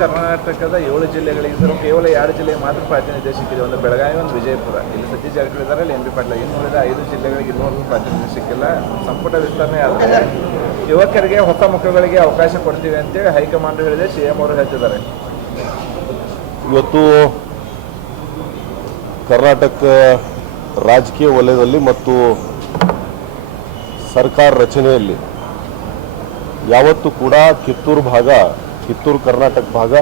ಕರ್ನಾಟಕದ 7 ಜಿಲ್ಲೆಗಳಿಗೆ ಸರ್ ಕೇವಲ 2 ಜಿಲ್ಲೆಗೆ ಮಾತ್ರ ಪ್ರಾತಿನಿಧ್ಯ ಸಿಕ್ಕಿದೆ. ಒಂದು ಬೆಳಗಾವಿ, ಒಂದು ವಿಜಯಪುರ. ಇಲ್ಲಿ ಸತೀಶ್ ಜಾರಕಿಹೊಳಿ ಇದ್ದಾರೆ, ಇಲ್ಲಿ MP ಪಾಟೀಲ್. ಇನ್ನು ಉಳಿದ 5 ಜಿಲ್ಲೆಗಳಿಗೆ ಇನ್ನೂವರೆಗೂ ಪ್ರಾತಿನಿಧ್ಯ ಸಿಕ್ಕಿಲ್ಲ. ಸಂಪುಟ ವಿಸ್ತರಣೆ ಆದರೆ ಯುವಕರಿಗೆ, ಹೊಸ ಮುಖಗಳಿಗೆ ಅವಕಾಶ ಕೊಡ್ತೀವಿ ಅಂತೇಳಿ ಹೈಕಮಾಂಡ್ ಹೇಳಿದೆ, CM ಅವರು ಹೇಳ್ತಿದ್ದಾರೆ. ಇವತ್ತು ಕರ್ನಾಟಕ ರಾಜಕೀಯ ವಲಯದಲ್ಲಿ ಮತ್ತು ಸರ್ಕಾರ ರಚನೆಯಲ್ಲಿ ಯಾವತ್ತೂ ಕೂಡ ಕಿತ್ತೂರು ಕರ್ನಾಟಕ ಭಾಗ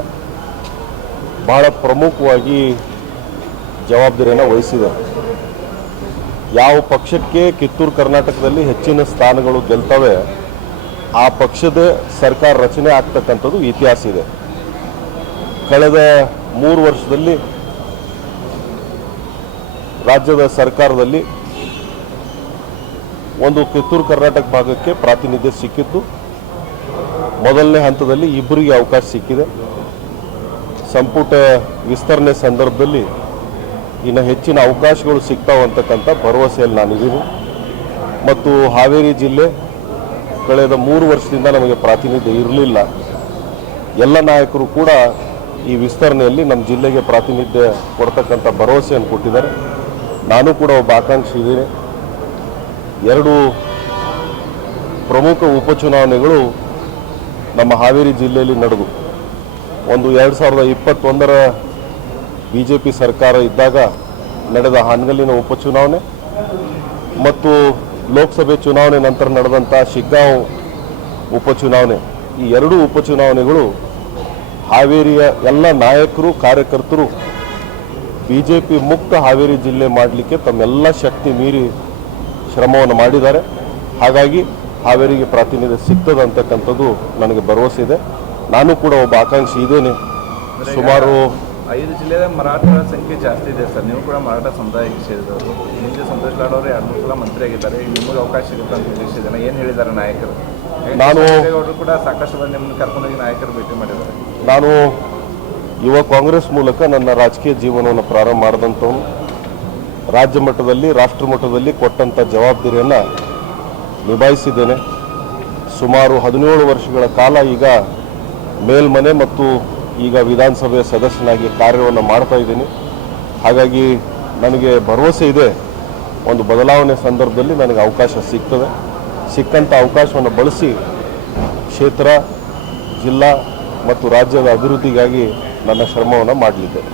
ಬಹಳ ಪ್ರಮುಖವಾಗಿ ಜವಾಬ್ದಾರಿಯನ್ನು ವಹಿಸಿದೆ. ಯಾವ ಪಕ್ಷಕ್ಕೆ ಕಿತ್ತೂರು ಕರ್ನಾಟಕದಲ್ಲಿ ಹೆಚ್ಚಿನ ಸ್ಥಾನಗಳು ಗೆಲ್ತವೆ ಆ ಪಕ್ಷದ ಸರ್ಕಾರ ರಚನೆ ಆಗ್ತಕ್ಕಂಥದ್ದು ಇತಿಹಾಸ ಇದೆ. ಕಳೆದ 3 ವರ್ಷದಲ್ಲಿ ರಾಜ್ಯದ ಸರ್ಕಾರದಲ್ಲಿ ಒಂದು ಕಿತ್ತೂರು ಕರ್ನಾಟಕ ಭಾಗಕ್ಕೆ ಪ್ರಾತಿನಿಧ್ಯ ಸಿಕ್ಕಿದ್ದು. ಮೊದಲನೇ ಹಂತದಲ್ಲಿ ಇಬ್ಬರಿಗೆ ಅವಕಾಶ ಸಿಕ್ಕಿದೆ. ಸಂಪುಟ ವಿಸ್ತರಣೆ ಸಂದರ್ಭದಲ್ಲಿ ಇನ್ನು ಹೆಚ್ಚಿನ ಅವಕಾಶಗಳು ಸಿಗ್ತಾವೆ ಅಂತಕ್ಕಂಥ ಭರವಸೆಯಲ್ಲಿ ನಾನಿದ್ದೀನಿ. ಮತ್ತು ಹಾವೇರಿ ಜಿಲ್ಲೆ ಕಳೆದ 3 ವರ್ಷದಿಂದ ನಮಗೆ ಪ್ರಾತಿನಿಧ್ಯ ಇರಲಿಲ್ಲ. ಎಲ್ಲ ನಾಯಕರು ಕೂಡ ಈ ವಿಸ್ತರಣೆಯಲ್ಲಿ ನಮ್ಮ ಜಿಲ್ಲೆಗೆ ಪ್ರಾತಿನಿಧ್ಯ ಕೊಡ್ತಕ್ಕಂಥ ಭರವಸೆಯನ್ನು ಕೊಟ್ಟಿದ್ದಾರೆ. ನಾನು ಕೂಡ ಒಬ್ಬ ಆಕಾಂಕ್ಷಿ ಇದ್ದೀನಿ. 2 ಪ್ರಮುಖ ಉಪಚುನಾವಣೆಗಳು ನಮ್ಮ ಹಾವೇರಿ ಜಿಲ್ಲೆಯಲ್ಲಿ ನಡೆದು, ಒಂದು 2021ರ BJP ಸರ್ಕಾರ ಇದ್ದಾಗ ನಡೆದ ಹಾನಗಲ್ಲಿನ ಉಪಚುನಾವಣೆ ಮತ್ತು ಲೋಕಸಭೆ ಚುನಾವಣೆ ನಂತರ ನಡೆದಂಥ ಶಿಗ್ಗಾಂವ್ ಉಪಚುನಾವಣೆ. ಈ 2 ಉಪಚುನಾವಣೆಗಳು ಹಾವೇರಿಯ ಎಲ್ಲ ನಾಯಕರು, ಕಾರ್ಯಕರ್ತರು BJP ಮುಕ್ತ ಹಾವೇರಿ ಜಿಲ್ಲೆ ಮಾಡಲಿಕ್ಕೆ ತಮ್ಮೆಲ್ಲ ಶಕ್ತಿ ಮೀರಿ ಶ್ರಮವನ್ನು ಮಾಡಿದ್ದಾರೆ. ಹಾಗಾಗಿ ಹಾವೇರಿಗೆ ಪ್ರಾತಿನಿಧ್ಯ ಸಿಗ್ತದೆ ಅಂತಕ್ಕಂಥದ್ದು ನನಗೆ ಭರವಸೆ ಇದೆ. ನಾನು ಕೂಡ ಒಬ್ಬ ಆಕಾಂಕ್ಷಿ ಇದ್ದೇನೆ. ಸುಮಾರು 5 ಜಿಲ್ಲೆಯ ಮರಾಠರ ಸಂಖ್ಯೆ ಜಾಸ್ತಿ ಇದೆ ಸರ್. ನೀವು ಕೂಡ ಮರಾಠ ಸಮುದಾಯಕ್ಕೆ ಸೇರಿದವರು. ಹಿಂದೆ ಸಂತೋಷ್ ಲಾಡ್ ಅವರು 2-3 ಸಲ ಮಂತ್ರಿ ಆಗಿದ್ದಾರೆ. ನಿಮಗೆ ಅವಕಾಶ ಸಿಗುತ್ತೆ ಅಂತ ನಿರೀಕ್ಷಿಸಿದ್ದೇನೆ. ಏನು ಹೇಳಿದ್ದಾರೆ ನಾಯಕರು? ಅವರು ಕೂಡ ಸಾಕಷ್ಟು ಬಾರಿ ನಿಮ್ಮನ್ನು ಕರ್ಕೊಂಡೋಗಿ ನಾಯಕರು ಭೇಟಿ ಮಾಡಿದ್ದಾರೆ. ನಾನು ಯುವ ಕಾಂಗ್ರೆಸ್ ಮೂಲಕ ನನ್ನ ರಾಜಕೀಯ ಜೀವನವನ್ನು ಪ್ರಾರಂಭ ಮಾಡಿದಂಥವನು. ರಾಜ್ಯ ಮಟ್ಟದಲ್ಲಿ, ರಾಷ್ಟ್ರ ಮಟ್ಟದಲ್ಲಿ ಕೊಟ್ಟಂಥ ಜವಾಬ್ದಾರಿಯನ್ನು ನಿಭಾಯಿಸಿದ್ದೇನೆ. ಸುಮಾರು 17 ವರ್ಷಗಳ ಕಾಲ ಈಗ ಮೇಲ್ಮನೆ ಮತ್ತು ಈಗ ವಿಧಾನಸಭೆಯ ಸದಸ್ಯನಾಗಿ ಕಾರ್ಯವನ್ನು ಮಾಡ್ತಾ ಇದ್ದೀನಿ. ಹಾಗಾಗಿ ನನಗೆ ಭರವಸೆ ಇದೆ, ಒಂದು ಬದಲಾವಣೆ ಸಂದರ್ಭದಲ್ಲಿ ನನಗೆ ಅವಕಾಶ ಸಿಗ್ತದೆ. ಸಿಕ್ಕಂಥ ಅವಕಾಶವನ್ನು ಬಳಸಿ ಕ್ಷೇತ್ರ, ಜಿಲ್ಲಾ ಮತ್ತು ರಾಜ್ಯದ ಅಭಿವೃದ್ಧಿಗಾಗಿ ನನ್ನ ಶ್ರಮವನ್ನು ಮಾಡಲಿದ್ದೇನೆ.